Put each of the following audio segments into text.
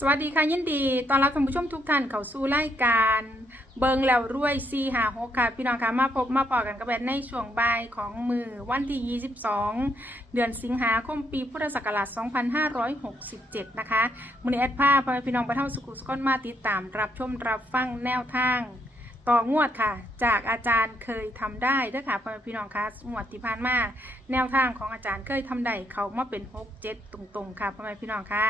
สวัสดีค่ะยินดีต้อนรับท่านผู้ชมทุกท่านเข้าสู่รายการ เบิงแล้วรวยซีหาหกค่ะ พี่น้องคะมาพบมาปอกันกับแบบในช่วงบ่ายของมือวันที่ 22 เดือนสิงหาคมปีพุทธศักราช 2567 นะคะมือนี้แอดภาพพ่อพี่น้องไปเท่าสุขุสกอนมาติดตามรับชมรับฟังแนวทาง ต่องวดค่ะ จากอาจารย์เคยทำได้เด้อค่ะพ่อแม่พี่น้องคะงวดที่ผ่านมาแนวทางของอาจารย์เคยทำได้เขามาเป็น6 7ตรงๆค่ะพ่อแม่พี่น้องคะ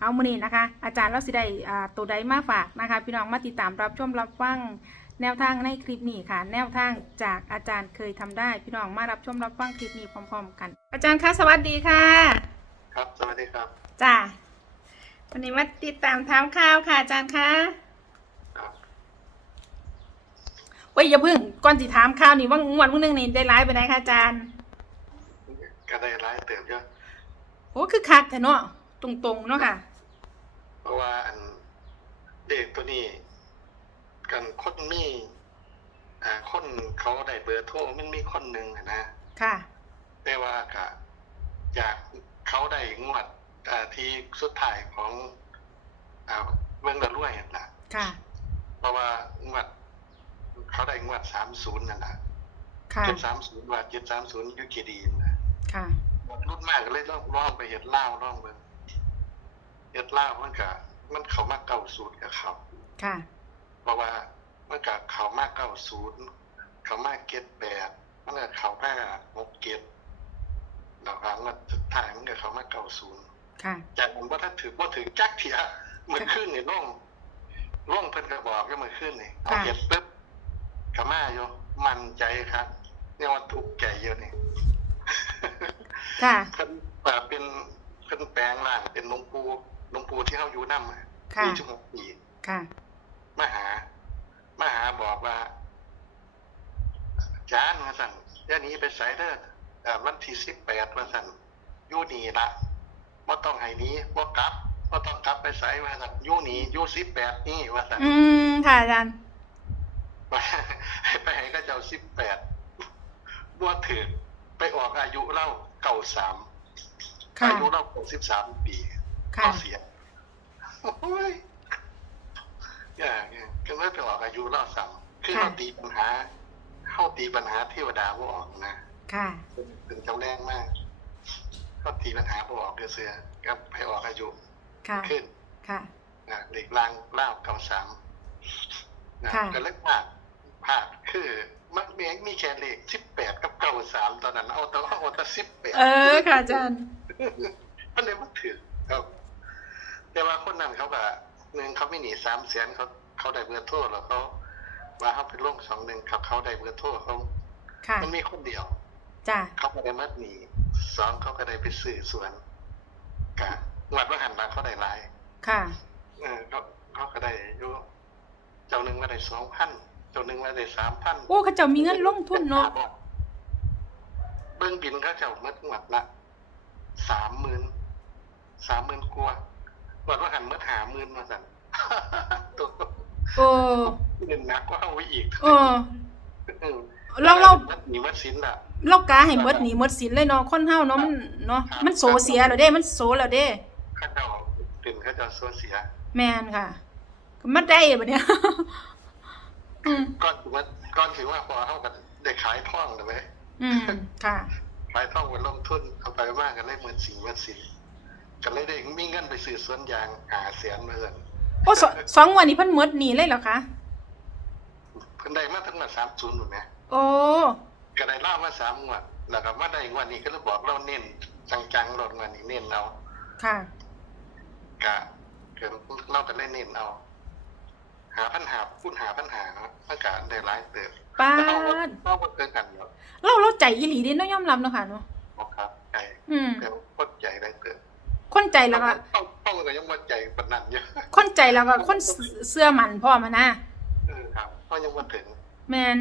เอามือนี้นะคะ อาจารย์เราสิได้อ่าตัวใดมาฝากนะคะ พี่น้องมาติดตามรับชมรับฟังแนวทางในคลิปนี้ค่ะ แนวทางจากอาจารย์เคยทำได้ พี่น้องมารับชมรับฟังคลิปนี้พร้อม ๆ กัน อาจารย์คะสวัสดีค่ะ ครับสวัสดีครับจ้าวันนี้มาติดตามถามข่าวค่ะอาจารย์คะ ครับ เว้ยอย่าเพึ่งก่อนสิถามข่าวนี่ว่างวดมื้อนึงนี่ได้ไลฟ์ไปไหนคะอาจารย์ก็ได้ไลฟ์เติมเยอะโอ้คือคักแต่เนาะตรงๆเนาะค่ะ เพราะว่าอันเด็กตัวนี้ กันคนมีอ่าคนเขาได้เบอร์โทรมันมีคนหนึ่งอะนะค่ะแต่ว่าก็อยากเขาได้งวดอ่าที่สุดท้ายของอ่าเมืองละรวยนั่นนะค่ะ เพราะว่างวด เขาได้งวดสามศูนย์นั่นแหละค่ะ เจ็ดสามศูนย์ว่าเจ็ดสามศูนย์ยูเกดีนนะค่ะ รุ่นมากก็เลยต้องล่องไปเห็ดเหล้าล่องเบิ่งเห็ดเหล้ามันก็มันเขามาเก่าสูตรกับเขาค่ะ เพราะว่ามันก็เขามาเก่าศูนย์เขามาเก็ดแปดมันก็เขามาหกเก็ดดอกหางมันสุดท้ายมันก็เขามาเก่าศูนย์ ค่ะ จากนั้นว่าถ้าถือว่าถือจักเถียเมื่อคืนนี่ล่องล่องเพิ่นก็บอกก็เมื่อคืนนี่เอาค่ะเห็ดปุ๊บ เขามาอยู่มันใจครับเนี่ยว่าถูกใจเยอะนี่ค่ะเพิ่นอ่าเป็นเพิ่นแปลงร่างเป็นหลวงปู่หลวงปู่ที่เขาอยู่นำค่ะมีชั่วโมงปีค่ะ มาหามาหาบอกว่าอาจารย์มาสั่นเดี๋ยวนี้ไปไสเด้ออ่าวันที่สิบแปดมาสั่นอยู่นี่ละบ่ต้องให้หนี้บ่กลับบ่ต้องกลับไปไสมาสั่นอยู่นี่อยู่สิบแปดนี่ว่าสั่น อืม ค่ะอาจารย์ ให้ไปให้ก็เจ้าสิบแปดบ่ถือไปออกอายุเล่าเก่าสามค่ะ อายุเราหกสิบสามปีค่ะ ก็เสียโอ้ยอย่างเงี้ยก็ไม่ไปออกอายุเราสั่งคือค่ะเราตีปัญหา เข้าตีปัญหาเทวดาบ่ออกนะ ค่ะ เป็นเป็นเจ้าแรงมากเข้าตีปัญหาบ่ออกเดือเสือกับไปออกอายุค่ะ ขึ้นค่ะ นะเด็กลางเล่าเก่าสามนะค่ะ ก็เล็กพลาด พลาดคือ มันมีมีแค่เลขสิบแปดกับเก่าสามตอนนั้น เอาแต่ว่าเอาแต่สิบแปดเออค่ะอาจารย์มันเลยมาถือครับ แต่ว่าคนนั้นเขาก็หนึ่งเขาไม่หนีสามแสนเขาเขาได้เบอร์โทรแล้วเขาว่าเขาเป็นโรคสองหนึ่งเขาเขาได้เบอร์โทรเขาค่ะมันมีคนเดียวจ้าเขาก็ได้มัดหนีสองเขาก็ได้ไปซื้อสวนกะหวัดว่าหันมาเขาได้หลาย ค่ะ เออเขาเขาก็ได้อยู่เจ้าหนึ่งมาได้สองพัน เจ้าหนึ่งมาได้สามพันโอ้เขาเจ้ามีเงินลงทุนเนาะเบิ้งบินเขาเจ้ามัดหวัดละสามหมื่นสามหมื่นกว่าหวัดว่าหันมัดหาหมื่นมาสั่นตัวโอ้เงินนักก็เอาไว้อีกเออเออเราเรามัดหนีมัดสินล่ะเรากาให้หมดหนีหมดสินเลยเนาะคนเฮาเนาะมันเนาะมันโซเสียแล้วเด้ มันโซแล้วเด้เข้าเจ้าตื่นเข้าเจ้าโซเสีย แม่นค่ะก็มันได้บัดเนี้ยอืม ก้อนถือว่าก้อนถือว่าพอเข้ากันได้ขายท่องเลยไหมอืมค่ะขายท่องเป็นลงทุนเอาไปมากกันได้เหมือนสิงมัดสินกันเลยได้มีเงินไปซื้อสวนยางหาเสียนมาเลยโอ้สสองงวันนี้เพิ่นหมดหนีเลยเหรอคะเพิ่นได้มาทั้งหมดสามศูนย์หมดไหมโอ้ก็ได้เล่ามาสามงวดแล้วก็มาได้งวดนี้ก็เลยบอกเราเน้นจังๆรถงวดนี้เน้นเอาค่ะกะเกินเราก็เลยเน้นเอา หาปัญหาพูดหาปัญหาเนาะมันก็ได้หลายเติบป้าแต่เราดเราบ่เกินกันเนาะเราเราใจอีหลีเด้เนาะยอมรับเนาะค่ะเนาะบ่ครับใจอืมแต่คนใจได้เติบคนใจแล้วก็ต้องต้องก็ยังบ่ใจปานนั้นเยอะคนใจแล้วก็คนเสื้อมันพ่อมานะเออครับเพราะยังบ่ถึงแมน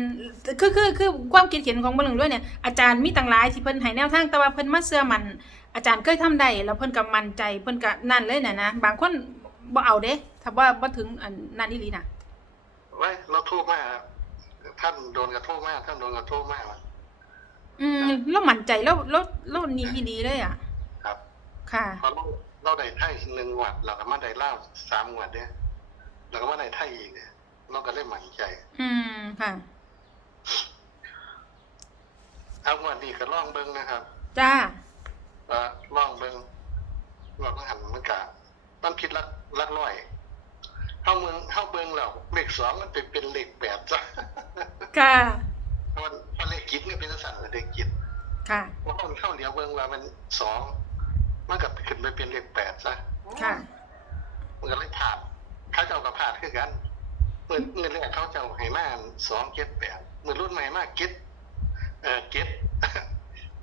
คือคือคือความคิดเห็นของบ่หนึ่งด้วยเนี่ยอาจารย์มีต่างหลายที่เพิ่นให้แนวทางแต่ว่าเพิ่นมาเสื้อมัน อาจารย์เคยทำได้แล้วเพิ่นก็มั่นใจเพิ่นก็นั่นเลยน่ะนะบางคน บ่เอาเด้ถ้าว่าบ่ถึงอันนั่นอีหลีน่ะไว้เราโทรมาท่านโดนกระโทษมาก ท่านโดนกระโทษมากอืมแล้วมั่นใจแล้วแล้วแล้วนี่อีหลีเลยอะ ครับ ค่ะ เพราะเราเราได้ไทยหนึ่งงวัดเราก็มาได้เล่าวสามงวัดเนี่ยเราก็มาได้ไทยอีกเนี่ยเราก็เลยมั่นใจอืมค่ะ เอางวดนี้ก็ล่องเบิ้งนะครับจ้า ว่าล่องเบิ้งเราต้องหันมันกะ มันคิดลักลักร้อยเข้าเมืองเข้าเบิ้งแล้วเลขสองมันเป็นเป็นเลขแปดจ้ะค่ะเพราะมันเพราะเลขกิจเนี่ยเป็นสัตว์เลขกิจค่ะเพราะมันเข้าเดียวเบิ้งว่ามันสองมันก็ขึ้นไปเป็นเลขแปดซะค่ะมันก็เลยผ่านเขาเจ้ากับผ่านคือกันเมื่อเงินแรกเขาเจ้าให้มาสองเก็ดแปดเมื่อรุ่นใหม่มาเก็ดเอ่อเก็ด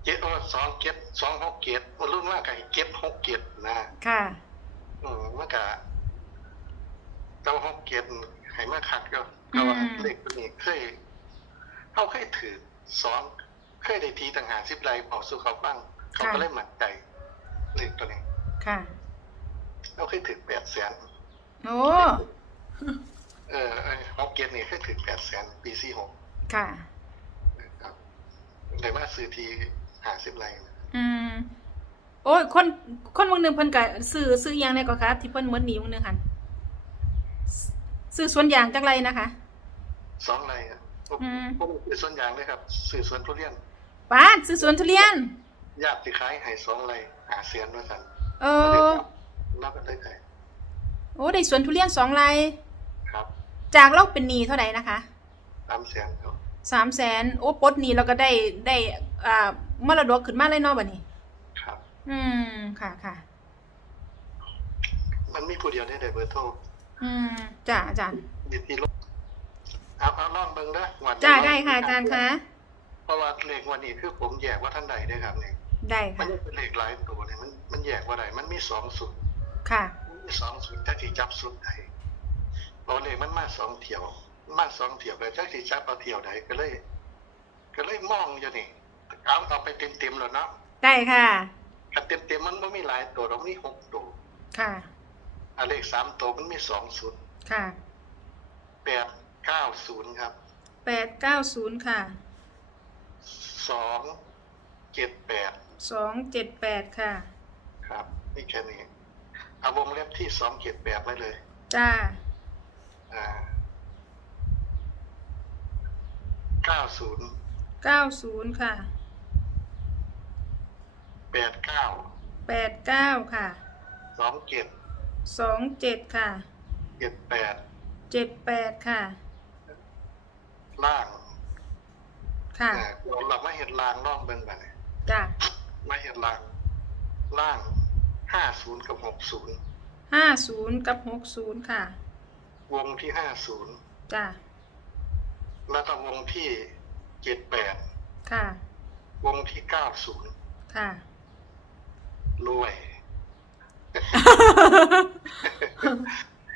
เก็ดโอ้สองเก็ดสองหกเก็ดเมื่อรุ่นมากก็ให้เก็ดหกเก็ดนะค่ะ อืมมันก็เจ้าหกเก็ดให้มาคักก็ก็ว่าอืม เลขตัวนี้เคยเขาเคยถือสองเคยได้ทีต่างหากสิบไรเผาสู่เขาบ้าง เขาก็เลยหมั่นใจเลขตัวนี้ค่ะ เขาเคยถือแปดแสน โอ้ เออไอ้ฮอกเก็ตนี่เคยถึงแปดแสนปีสี่หกค่ะครับแต่ว่าซื้อทีหาสิบไรนะอืมโอ้ยคนคนเมืองหนึ่งเพิ่นก็ซื้อซื้อหยังในก็คะที่เพิ่นเหมือนหนีเมืองหนึงหันซื้อสวนยางจักไรนะคะสองไรอะผมอืมผมซื้อสวนยางเลยครับซื้อสวนทุเรียนป้าดซื้อสวนทุเรียนญาติที่ขายให้สองไรหาเสียนด้วยกันเออรับกันได้ไงโอ้ได้สวนทุเรียนสองไรครับ จากเราเป็นหนี้เท่าไหร่นะคะตามเสียนครับสามแสนโอ้ปลดหนี้เราก็ได้ได้อ่ามรดกขึ้นมาเลยเนาะบัดนี้ครับ อืม ค่ะค่ะ มันมีผู้เดียวได้แต่เบอร์โทรอืมจ้าอาจารย์ยินดีลบเอาเอาล่องเบิ้งนะวันนี้จ้าได้ค่ะอาจารย์คะเพราะว่าเลขวันนี้คือผมแยกว่าท่านใดได้ครับเนี่ยได้มันค่ะยังเป็นเลขหลายตัวเนี่ยมันมันแยกว่าใดมันมีสองสูตรค่ะมีสองศูนย์จักสิจับสุดใดเราเลยมันมาสองเที่ยวมาสองเที่ยวแต่จักสิจับเอาเที่ยวใดก็เลย ก็เลยมองอยู่นี่เอาเอาไปเต็มเต็มๆแล้วเนาะ ได้ค่ะ ถ้าเต็มเต็มๆมันไม่มีหลายตัวเรามีหกตัวค่ะอันเลขสามตัวมันมีสองศูนย์ค่ะแปดเก้าศูนย์ครับแปดเก้าศูนย์ค่ะสองเจ็ดแปดสองเจ็ดแปดค่ะ ครับนี่แค่นี้เอาวงเล็บที่สองเจ็ดแปดไว้เลย จ้าอ่าเก้าศูนย์เก้าศูนย์ค่ะ แปดเก้าแปดเก้าค่ะ สองเจ็ดสองเจ็ดค่ะ เจ็ดแปดเจ็ดแปดค่ะ ล่างค่ะอ่าเราเราไม่เห็นลางร่องเบิ่งไปเนี่ยจ้าไม่เห็นลางล่างห้าศูนย์กับหกศูนย์ห้าศูนย์กับหกศูนย์ค่ะ วงที่ห้าศูนย์จ้าแล้วก็วงที่เจ็ดแปดค่ะ วงที่เก้าศูนย์ค่ะ รวย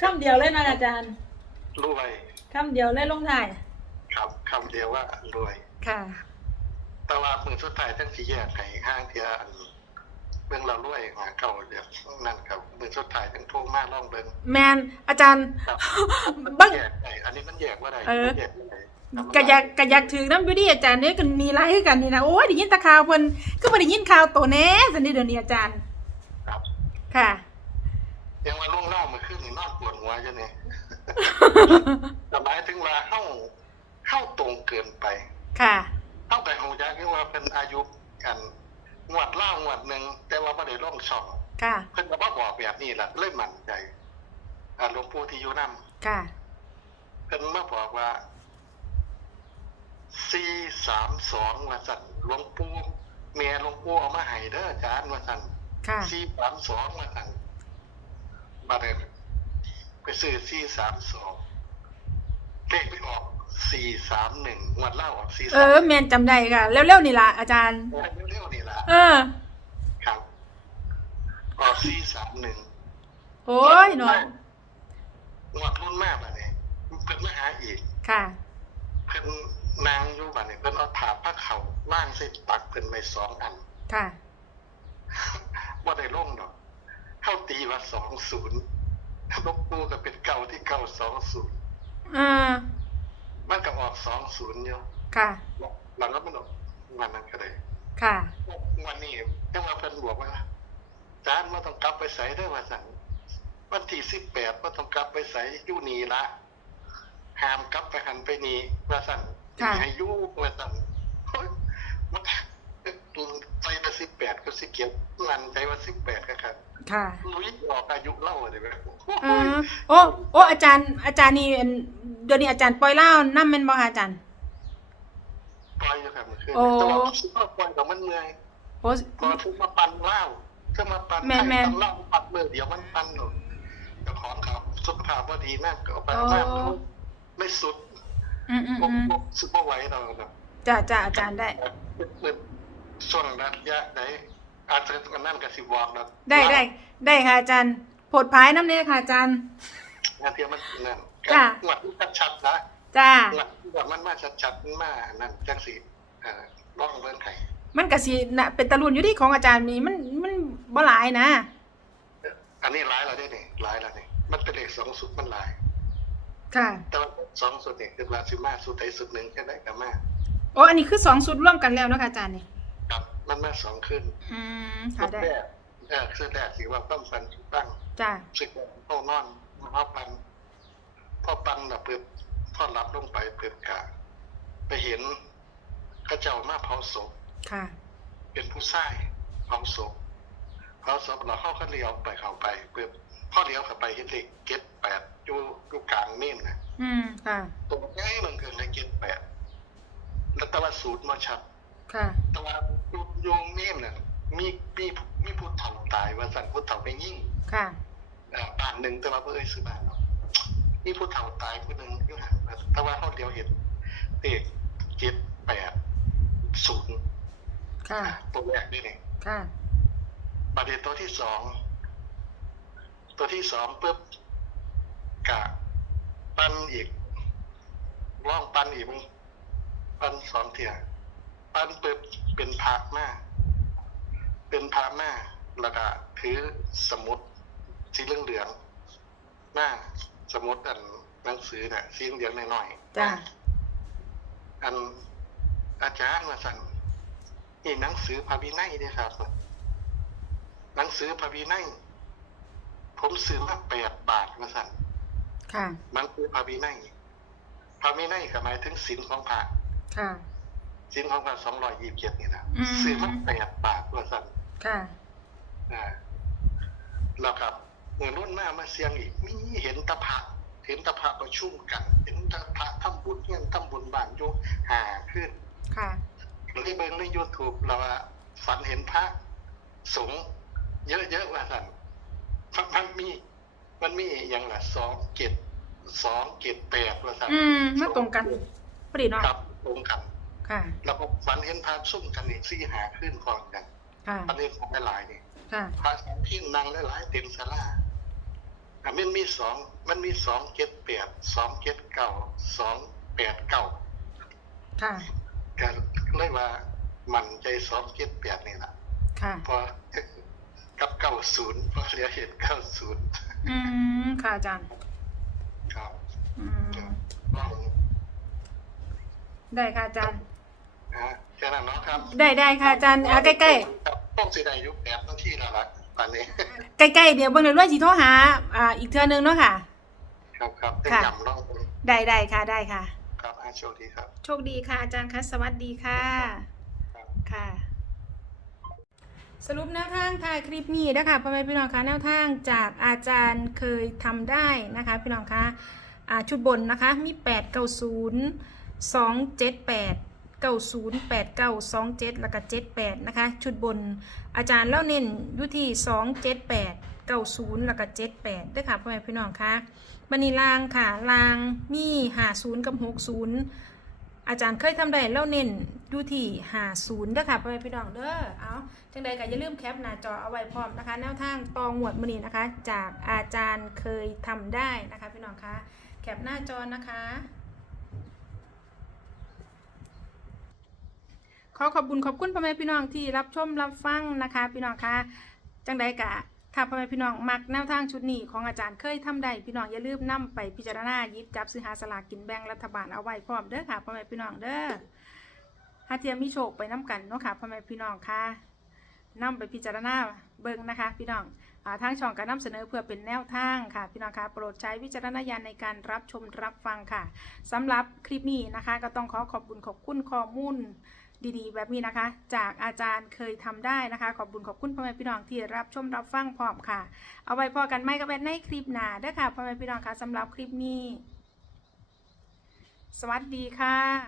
คำเดียวเลยนะอาจารย์รวยคำเดียวเลยลงท้ายครับคำเดียวว่ารวย ค่ะ แต่ว่ามือสุดท้ายทั้งสี่แยกไห้ห้างเทียอันเบิ่งเรารวยหาเก่าเดี๋ยวนั่นครับมือสุดท้ายทั้งโทรมาล่องเบิ่งแมนอาจารย์ครับมันเบิ่งแยกไห้อันนี้มันแยกว่าใดเออ มันแยกว่าใดครับ กะอยากกะอยากถือน้ำอยู่ดิอาจารย์เนี่ยกันมีไลฟ์กันนี่นะโอ้ยได้ยินแตะข่าวเพิ่นก็บ่ได้ยินข่าวโตแน่สันนี่เดี๋ยวนี้อาจารย์ ครับค่ะ ยังว่าล่วงเล่ามาขึ้นนี่นอนปวดหัวจะเนี่ยแต่หมายถึงว่าเข้าเข้าตรงเกินไปค่ะเข้าไปหงยักคือว่าเป็นอายุกันงวดเล่างวดหนึ่งแต่ว่าไม่ได้ร่องช่องค่ะเพิ่นก็บ่บอกแบบนี้แหละเลยมั่นใจอ่าหลวงปู่ที่อยู่นํค่ะ เพิ่นมาบอกว่า 432ว่าสั่นหลวงปู่แม่หลวงปู่เอามาให้เด้ออาจารย์ว่าสั่นค่ะ432ว่าสั่นบัดนี้ไปซื้อ432เลขไปออก431งวดเล่าออก431เออแมนจำได้ค่ะ เร็วๆนี่ล่ะอาจารย์ เร็วๆนี่ล่ะเออ ครับออก431โอ้ยเนาะงวดรุ่นมากบัดนี้เพิ่นมาหาอีกค่ะเพิ่น นางอยู่บัดนี้เพิ่นเอาถาดผ้าเขาวว่างใส่ตักเพิ่นไว้สองอันค่ะบ่ได้ลงดอก เข้าตีว่าสองศูนย์ลกปูก็เป็นเก่าที่เก่าสองศูนย์อ่ามันก็ออกสองศูนย์อยู่ค่ะหลังก็มันออกวันนั้นก็ได้ค่ะวันนี้จังว่าเพิ่นบอกว่าจานว่าต้องกลับไปใส่เด้อว่าสั่งวันที่สิบแปดว่าต้องกลับไปใส่อยู่นี่ละห้ามกลับไปหันไปนี่ว่าสั่ง ค่ะให้อยู่ว่าสั่งเฮ้ยมันใจว่าสิบแปดก็สิเกียบนันใจว่าสิบแปดครับค่ะลุยออกอายุเล่าเลยไหมเออโอ้โอ้อาจารย์ อาจารย์นี่อันเดี๋ยวนี้อาจารย์ปล่อยเล่านั่แม่นบ่คะอาจารย์ ปล่อยอยู่ครับมันคือโอ้ แต่ว่าคิดว่าปล่อยของมันเมื่อยโอ้ พอทุกมาปั่นเหล้าถ้ามาปั่นแม่นแม่นปั่นเหล้าปั่นเมื่อเดี๋ยวมันปั่นหนูเจ้าของเขาสุขภาพพอดีมากก็เอาไปโอ้มากไม่สุด อืมอืมพวกอืมพวกสุดไม่ไหวเราแบบจ้าจ้าอาจารย์ได้เมื่อช่วงระยะไหนอาจจะกันนั่นกับสิบวอกนะได้ได้ได้ค่ะอาจารย์โผดพายน้ำเนี่ยค่ะอาจารย์ งานเทียมมันนั่นจ้ะหวัดมันชัดๆนะจ้าหวัดหวัดมันมาชัดๆมันมานั่นจังสีอ่าบ้องเบิ้งไข่มันก็สิน่ะเป็นตะลุนอยู่ที่ของอาจารย์นี่มันมันบ่หลายนะ อันนี้ร้ายเราได้เนี่ยร้ายเราเนี่ยมันเป็นเลขสองสุดมันหลาย ค่ะ แต่ว่าสองสุดเนี่ยคือว่าสิมาสุดใดสุดหนึ่งแค่ไหนก็มาโอ้อันนี้คือสองสุดร่วมกันแล้วเนาะคะอาจารย์นี่ครับมันมาสองขึ้นอืมสุค่ะดได้แรกเออสุดแรกสิว่าต้องฟันถูกตั้งจ้าสึกพ่อนอนพ่อปันพ่อปันน่ะเปิดพ่อรับลงไปเปิดกะไปเห็นกระเจ้ามาเผาศพค่ะ เป็นผู้ชายเผาศพเผาศพเราเข้าก็เลี้ยวไปเข้าไปเปิดพ่อเลี้ยวเข้าไปเห็นเลขเก็ดแปด อยู่อยู่กลางเม่นนะอืมค่ะ ตรงง่ายมันเกินเลขเก็ดแปดแล้วแต่ว่าสูตรมาชัดค่ะ แต่ว่าโยงเม่นน่ะมีมีมีผู้เฒ่าตายว่าสั่นผู้เฒ่าไปยิ่งค่ะ อ่าบ้านหนึ่งแต่ว่าเพื่อซื้อบ้านเนาะมีผู้เฒ่าตายผู้หนึ่งอยู่ห่างกันแต่ว่าเขาเดียวเห็นเด็กเจ็ดแปดศูนย์ค่ะ ตัวแรกนี่เนี่ยค่ะ บัตรเดตัวที่สอง ตัวที่สองปุ๊บ กะปั้นอีกล่องปั้นอีกมึงปั้นสองเถี่ยปั้นปุ๊บเป็นพระมาเป็นพระมาแล้วก็ถือสมุดสีเหลืองๆหน้าสมุดอันหนังสือเนี่ยสีเหลืองหน่อยๆจ้าอันอาจารย์มาสั่นนี่หนังสือพระวินัยเนี่ยครับ หนังสือพระวินัยผมซื้อมาแปดบาทมาสั่น ค่ะ มันคือพระวินัยพระวินัยก็หมายถึงศีลของพระค่ะศีลของพระสองร้อยยี่สิบเจ็ดนี่นะอืมซื้อมาแปดบาทมาสั่นค่ะอ่าแล้วกับเมื่อรุ่นหน้ามาเสียงอีกมีเห็นตะพระเห็นตะพระประชุมกัน เห็นตะพระทำบุญเงี้ยทำบุญบ้านโยหาขึ้น ค่ะเราได้เบิ่งในยูทูบเราอะฝันเห็นพระสงฆ์เยอะๆว่าสันมันมันมี มันมีอย่างละสองเกต สองเกตแปดว่าสันอืมมาตรงกันพอดีเนาะครับตรงกัน ค่ะ แล้วก็ฝันเห็นพระซุ่มกันอีกสี่หาขึ้นพร้อมกันค่ะประเด็นของหลายๆนี่ค่ะพระสองที่นั่งหลายๆเต็มศาลาอะมันมีสองมันมีสองเกตแปดสองเกตเก้าสองแปดเก้าค่ะก็เลยว่ามันใจสองเกตแปดนี่แหละค่ะพอกับเก้าศูนย์พอเหลือเห็นเก้าศูนย์อืมค่ะอาจารย์ ครับอืมลองได้ค่ะอาจารย์ นะฮะแค่นั้นเนาะครับได้ได้ค่ะอาจารย์อะใกล้ครับพวกสีได้ยุคแอบทั้งที่แล้วล่ะตอนนี้ๆใกล้ๆเดี๋ยวเบิ่งเดี๋ยวด้วยสิโทรหาอ่าอีกเทื่อนึงเนาะค่ะ ครับครับเป็นค่ะยำลองดูได้ได้ค่ะได้ค่ะ ครับอาโชคดีครับ โชคดีค่ะอาจารย์คะสวัสดีค่ะ ครับ ค่ะ สรุปแนวทางถ่ายคลิปนี้นะคะพ่อแม่พี่น้องคะแนวทางจากอาจารย์เคยทำได้นะคะพี่น้องคะชุดบนนะคะมี 8 9 0 2 7 8 9 0 8 9 2 7 แล้วก็78 นะคะ ชุดบนอาจารย์เล่าเน้นอยู่ที่ 2 7 8 9 0 แล้วก็78ด้วยค่ะพ่อแม่พี่น้องคะบันนีลางค่ะลางมี50กับ60 อาจารย์เคยทำได้แล้วเน้นอยู่ที่หาศูนย์เด้อค่ะพ่อแม่พี่น้องเด้อเอาจังใดก็อย่าลืมแคปหน้าจอเอาไว้พร้อมนะคะ แนวทางตองหมวดมือนี้นะคะ จากอาจารย์เคยทำได้นะคะพี่น้องคะแคปหน้าจอนะคะขอขอบคุณขอบคุณพ่อแม่พี่น้องที่รับชมรับฟังนะคะ พี่น้องคะจังใดกะ ถ้าพ่อแม่พี่น้องมักแนวทางชุดนี้ของอาจารย์เคยทำได้พี่น้องอย่าลืมนํไปพิจารณายิบจับซื้อหาสลากกินแบ่งรัฐบาลเอาไว้พร้อมเด้อค่ะพ่อแม่พี่น้องเด้อหาเทียมมีโชคไปน้กันเนาะค่ะพ่อแม่พี่น้องค่ะนำไปพิจารณาเบิ่งนะคะ พี่น้องอทางช่องการนำเสนอเพื่อเป็นแนวทางค่ะ พี่น้องคะโปรดใช้วิจารณญาณในการรับชมรับฟังค่ะสำหรับคลิปนี้นะคะ ก็ต้องขอขอบคุณขอบคุณข้อมูล ดีๆ แบบนี้นะคะ จากอาจารย์เคยทำได้นะคะ ขอบคุณขอบคุณพ่อแม่พี่น้องที่รับชมรับฟังพร้อมค่ะ เอาไว้พอกันไหมกับแบนในคลิปหน้าเด้อค่ะพ่อแม่พี่น้องคะสำหรับคลิปนี้ สวัสดีค่ะ